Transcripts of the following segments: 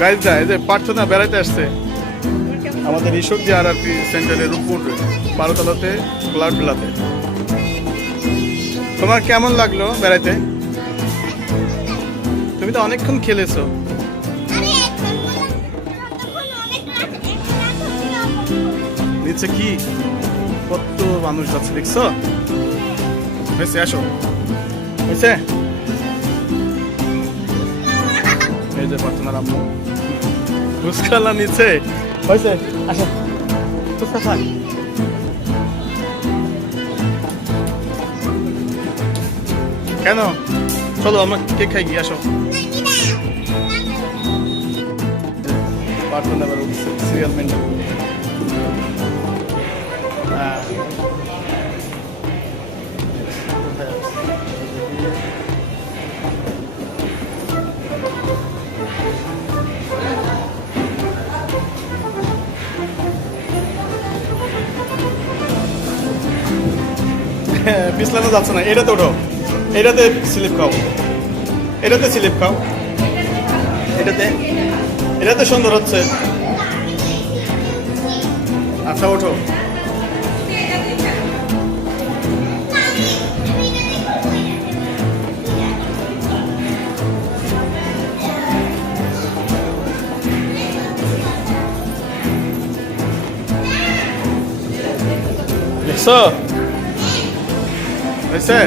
গাইজরা এই প্রার্থনা বেড়াইতে আসছে। আমাদের ইশোক যে আর আর পি সেন্টারের উপর বারোতলাতে ক্লাউড তোমার কেমন লাগল বেড়াইতে? তুমি তো অনেকক্ষণ খেলেছো। নিচে কি? কত মানুষ যাচ্ছে দেখছ? হয়েছে আসো। হয়েছে এই যে প্রার্থনার আম্মু ফুচকালা নিচে। হয়েছে? আসো ফুচকা খান। কেন? চলো, আমরা কেক খাই গিয়ে, আসো। প্রার্থনা এবার সিরিয়াল মেনটেন হ্যাঁ। পিছলানো যাচ্ছে না, এটাতে ওঠো। এটাতে স্লিপ খাও। এটাতে স্লিপ খাও। এটাতে। এটাতে সুন্দর হচ্ছে। আচ্ছা ওঠো। দেখছ? হয়েছে?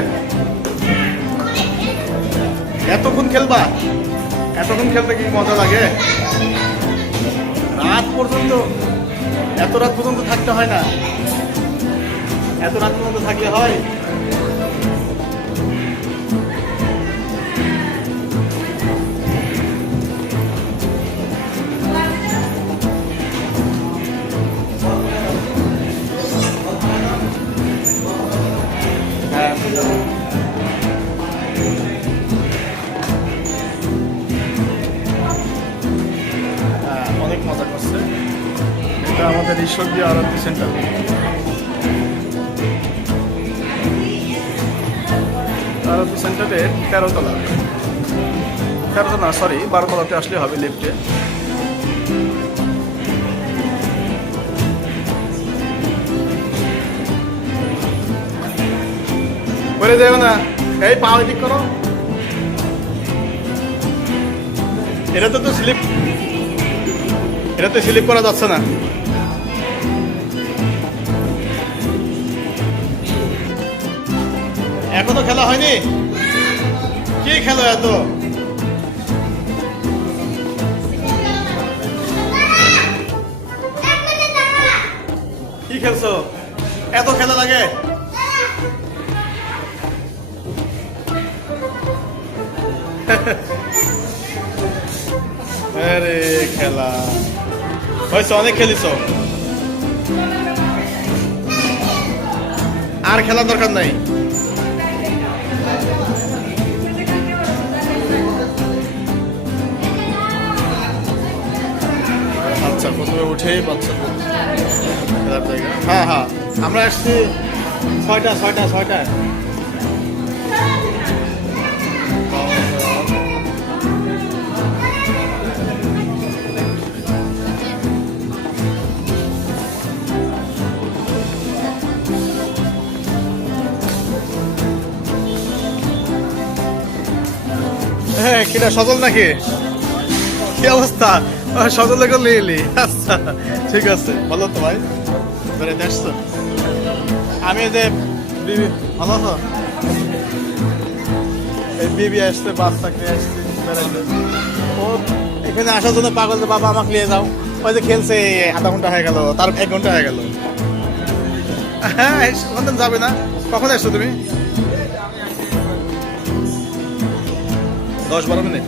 এতক্ষণ খেলবা? এতক্ষণ খেলতে কি মজা লাগে? রাত পর্যন্ত, এত রাত পর্যন্ত থাকতে হয় না। এত রাত পর্যন্ত থাকলে হয়? আমাদের দিয়ে আরাধ্য সেন্টার। আরাধ্য সেন্টারের তেরোতলা। তেরোতলা সরি বারোতলাতে আসলে হবে লিফটে বলে যাবে না, এই পাওয়া দিক করো। এটাতে তো স্লিপ এটাতে স্লিপ করা যাচ্ছে না। এখনও খেলা হয়নি? কি খেলো এত? কি খেলছো? এত খেলা লাগে? খেলা। হয়েছে, অনেক খেলিস আর খেলার দরকার নাই। আচ্ছা প্রথমে উঠেই বাচ্চাদের খেলার জায়গা। হ্যাঁ হ্যাঁ। আমরা আসছি ছয়টা ছয়টা, ছয়টায়। হ্যাঁ কিনা সজল নাকি? কি অবস্থা? সজল লেগে এলি আচ্ছা ঠিক আছে। ভালো তো ভাই। বেড়াইতে আসছো। আমি যে ভালো আছো এই বিবি আসছে, বাচ্চা নিয়ে আসছে ও, এখানে আসার জন্য পাগল যে বাবা আমাকে নিয়ে যাও। ওই যে খেলছে, আধা ঘণ্টা হয়ে গেল, তার এক ঘণ্টা হয়ে গেল। হ্যাঁ ওখানে যাবে না। কখন আসছো তুমি? দশ বারো মিনিট।